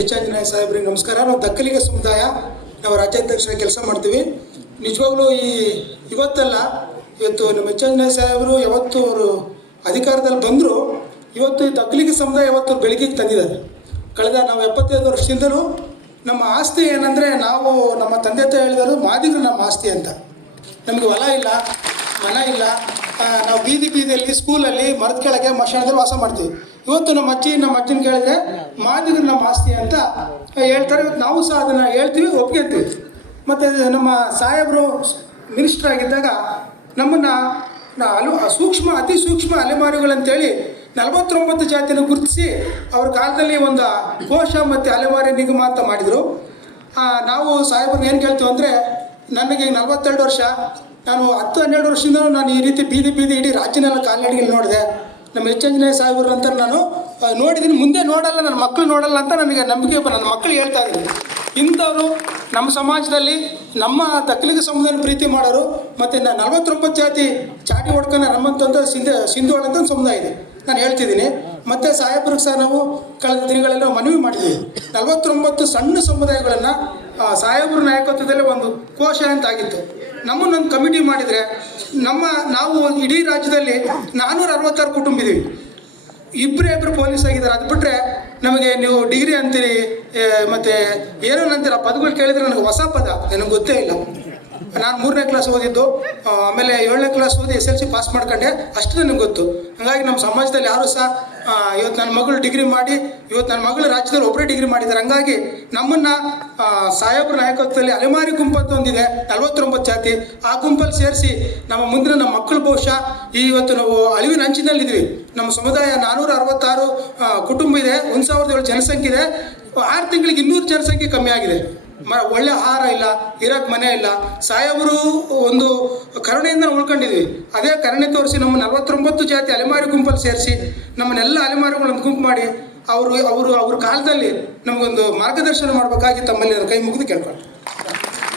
H Anjaneya ಸಾಹೇಬ್ರಿಗೆ ನಮಸ್ಕಾರ. ನಾವು ದಕ್ಕಲಿಗ ಸಮುದಾಯ, ನಾವು ರಾಜ್ಯಾಧ್ಯಕ್ಷರಾಗಿ ಕೆಲಸ ಮಾಡ್ತೀವಿ. ನಿಜವಾಗ್ಲೂ ಇವತ್ತಲ್ಲ, ಇವತ್ತು ನಮ್ಮ ಎಚ್ ಆಂಜನೇಯ ಸಾಹೇಬರು ಯಾವತ್ತು ಅವರು ಅಧಿಕಾರದಲ್ಲಿ ಬಂದರು, ಇವತ್ತು ಈ ದಕ್ಕಲಿಗ ಸಮುದಾಯ ಯಾವತ್ತು ಬೆಳಕಿಗೆ ತಂದಿದ್ದಾರೆ. ಕಳೆದ ನಾವು 75 ವರ್ಷದಿಂದಲೂ ನಮ್ಮ ಆಸ್ತಿ ಏನಂದರೆ, ನಾವು ನಮ್ಮ ತಂದೆ ತಾಯಿ ಹೇಳಿದರು ಮಾದಿಗರು ನಮ್ಮ ಆಸ್ತಿ ಅಂತ. ನಮಗೆ ಹೊಲ ಇಲ್ಲ, ಮನ ಇಲ್ಲ, ನಾವು ಬೀದಿಯಲ್ಲಿ ಸ್ಕೂಲಲ್ಲಿ ಮರದ ಕೆಳಗೆ ಮಶಾಣದಲ್ಲಿ ವಾಸ ಮಾಡ್ತೀವಿ. ಇವತ್ತು ನಮ್ಮ ಅಜ್ಜನ ಕೇಳಿದ್ರೆ ಮಾದಿಗರು ನಮ್ಮ ಆಸ್ತಿ ಅಂತ ಹೇಳ್ತಾರೆ. ಇವತ್ತು ನಾವು ಸಹ ಅದನ್ನು ಹೇಳ್ತೀವಿ, ಒಪ್ಕೊಂತೀವಿ. ಮತ್ತು ನಮ್ಮ ಸಾಹೇಬರು ಮಿನಿಸ್ಟರ್ ಆಗಿದ್ದಾಗ ನಮ್ಮನ್ನು ಅತಿ ಸೂಕ್ಷ್ಮ ಅಲೆಮಾರಿಗಳಂತೇಳಿ 49 ಜಾತಿನ ಗುರುತಿಸಿ ಅವ್ರ ಕಾಲದಲ್ಲಿ ಒಂದು ಕೋಶ ಮತ್ತು ಅಲೆಮಾರಿ ನಿಗಮ ಅಂತ ಮಾಡಿದರು. ನಾವು ಸಾಹೇಬ್ರನ್ನ ಏನು ಕೇಳ್ತೀವಿ ಅಂದರೆ, ನನಗೆ 42 ವರ್ಷ, ನಾನು 10-12 ವರ್ಷದಿಂದ ನಾನು ಈ ರೀತಿ ಬೀದಿ ಇಡೀ ರಾಜ್ಯನೆಲ್ಲ ಕಾಲ್ನಡಿಗೆಯಲ್ಲಿ ನೋಡಿದೆ. ನಮ್ಮ ಎಚ್ ಆಂಜನೇಯ ಸಾಹೇಬರು ಅಂತ ನಾನು ನೋಡಿದ್ದೀನಿ, ಮುಂದೆ ನೋಡಲ್ಲ, ನನ್ನ ಮಕ್ಕಳು ನೋಡಲ್ಲ ಅಂತ ನನಗೆ ನಂಬಿಕೆ. ನನ್ನ ಮಕ್ಕಳು ಹೇಳ್ತಾ ಇದ್ದೀನಿ, ಇಂಥವರು ನಮ್ಮ ಸಮಾಜದಲ್ಲಿ ನಮ್ಮ ದಕ್ಕಲಿಗ ಸಮುದಾಯ ಪ್ರೀತಿ ಮಾಡೋರು. ಮತ್ತು 49 ಜಾತಿ ಚಾಟಿ ಹೊಡ್ಕೊಂಡು ನಮ್ಮಂತಂದು ಸಿಂಧುವಳ ಅಂತ ಒಂದು ಸಮುದಾಯ ಇದೆ, ನಾನು ಹೇಳ್ತಿದ್ದೀನಿ. ಮತ್ತು ಸಾಹೇಬ್ರಿಗೆ ಸಹ ನಾವು ಕಳೆದ ದಿನಗಳಲ್ಲಿ ಮನವಿ ಮಾಡಿದ್ದೀವಿ, 49 ಸಣ್ಣ ಸಮುದಾಯಗಳನ್ನು ಸಾಹೇಬ್ರ ನಾಯಕತ್ವದಲ್ಲಿ ಒಂದು ಕೋಶ ಅಂತ ಆಗಿತ್ತು. ನಮ್ಮನ್ನೊಂದು ಕಮಿಟಿ ಮಾಡಿದರೆ ನಾವು ಇಡೀ ರಾಜ್ಯದಲ್ಲಿ 466 ಕುಟುಂಬ ಇದ್ದೀವಿ. ಇಬ್ಬರು ಪೊಲೀಸ್ ಆಗಿದ್ದಾರೆ. ಅದು ಬಿಟ್ಟರೆ ನಮಗೆ ನೀವು ಡಿಗ್ರಿ ಅಂತೀರಿ, ಮತ್ತು ಏನೋ ಅಂತೀರ ಪದಗಳು ಕೇಳಿದರೆ ನನಗೆ ಹೊಸ ಪದ, ನನಗೆ ಗೊತ್ತೇ ಇಲ್ಲ. ನಾನು 3ನೇ ಕ್ಲಾಸ್ ಓದಿದ್ದು, ಆಮೇಲೆ 7ನೇ ಕ್ಲಾಸ್ ಓದಿ SLC ಪಾಸ್ ಮಾಡ್ಕೊಂಡೆ, ಅಷ್ಟು ನನಗೆ ಗೊತ್ತು. ಹಾಗಾಗಿ ನಮ್ಮ ಸಮಾಜದಲ್ಲಿ ಯಾರೂ ಸಹ ಇವತ್ತು ನನ್ನ ಮಗಳು ಡಿಗ್ರಿ ಮಾಡಿ, ಇವತ್ತು ನನ್ನ ಮಗಳು ರಾಜ್ಯದಲ್ಲಿ ಒಬ್ಬರೇ ಡಿಗ್ರಿ ಮಾಡಿದ್ದಾರೆ. ಹಂಗಾಗಿ ನಮ್ಮನ್ನು ಸಾಹೇಬ್ರ ನಾಯಕತ್ವದಲ್ಲಿ ಅಲೆಮಾರಿ ಗುಂಪು ಅಂತ ಒಂದಿದೆ, 49 ಜಾತಿ, ಆ ಗುಂಪಲ್ಲಿ ಸೇರಿಸಿ ನಮ್ಮ ಮುಂದಿನ ನಮ್ಮ ಮಕ್ಕಳು ಬಹುಶಃ ಇವತ್ತು ನಾವು ಅಳಿವಿನ ಅಂಚಿನಲ್ಲಿದ್ದೀವಿ. ನಮ್ಮ ಸಮುದಾಯ 466 ಕುಟುಂಬ ಇದೆ, 1007 ಜನಸಂಖ್ಯೆ ಇದೆ. 6 ತಿಂಗಳಿಗೆ 200 ಜನಸಂಖ್ಯೆ ಕಮ್ಮಿ ಆಗಿದೆ. ಒಳ್ಳೆ ಆಹಾರ ಇಲ್ಲ, ಇರೋಕ್ಕೆ ಮನೆ ಇಲ್ಲ. ಸಾಹೇಬರು ಒಂದು ಕರುಣೆಯಿಂದ ಉಳ್ಕೊಂಡಿದ್ವಿ. ಅದೇ ಕರುಣೆ ತೋರಿಸಿ ನಮ್ಮ 49 ಜಾತಿ ಅಲೆಮಾರಿ ಗುಂಪಲ್ಲಿ ಸೇರಿಸಿ ನಮ್ಮನ್ನೆಲ್ಲ ಅಲೆಮಾರಿಗಳೊಂದು ಗುಂಪು ಮಾಡಿ ಅವ್ರ ಕಾಲದಲ್ಲಿ ನಮಗೊಂದು ಮಾರ್ಗದರ್ಶನ ಮಾಡಬೇಕಾಗಿ ತಮ್ಮಲ್ಲಿ ಕೈ ಮುಗಿದು ಕೇಳ್ಕೊಂಡು